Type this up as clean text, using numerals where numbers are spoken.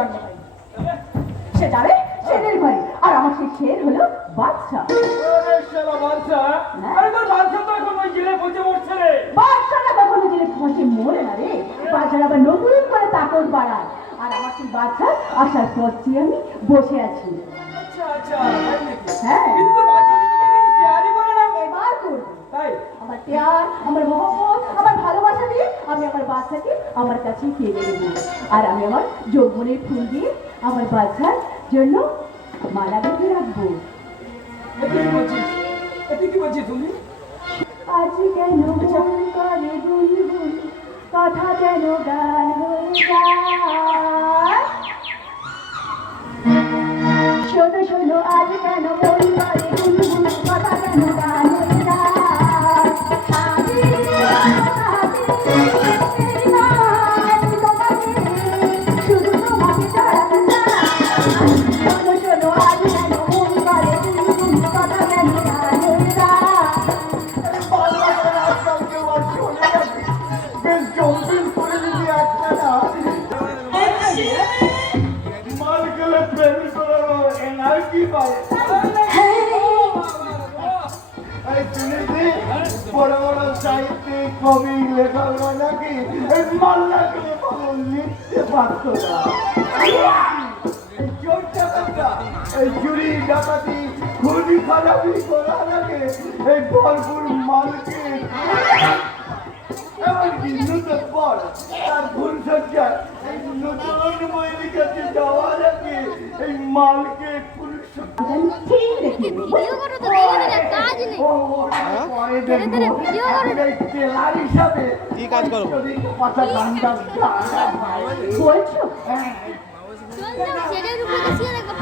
জন্ম হয়। সে যাবে শেরের ঘরে, আর আমার সেই শের হলো বাদশা। বাদশাটা কখনো জেলে ফসে মরে না রে, বাদশার আবার নতুন করে তাকত বাড়ায়। আর আমার সেই বাদশা আসার পর চেয়ে আমি বসে আছি। হ্যাঁ এবার করবো আমার প্যার, আমার মোহব্বত, আমার ভালোবাসা দিয়ে আমি আমার বাচ্চাকে আমার কাছে কেড়ে নেবো। আর আমি আমার যৌবনের ফুল দিয়ে আমার বাচ্চার জন্য মালা বেঁধে রাখবো। আজ কেন মন করে গুনগুন, কথা যেন গান হয়ে যায়। শোনো শোনো আজ কেন মন করে গুনগুন, কথা যেন গান হয়ে যায়। শুধু তোমাকে ছাড়াতে চাই। শোনো শোনো আজ কেন মন করে গুনগুন, কথা যেন গান হয়ে যায়। বড় বড় সাহিত্যিক কবি লেখকরা নাকি এই মাল্লাকে লিখতে পারত না। এই চুরি ডাকাতি খুবই খারাপি করা নাকি এই ভরপুর মালকে এমনকি নতুন পর তার ভুল সজ্জায় এই নতুন বইয়ের কাছে যাওয়া নাকি এই মালকে ঠিক রেখে ভিডিও করো তো, ভিডিও কাজ নেই। কি কাজ করবো? বলছো চল যাও, সেটার উপরে বসিয়ে রাখো।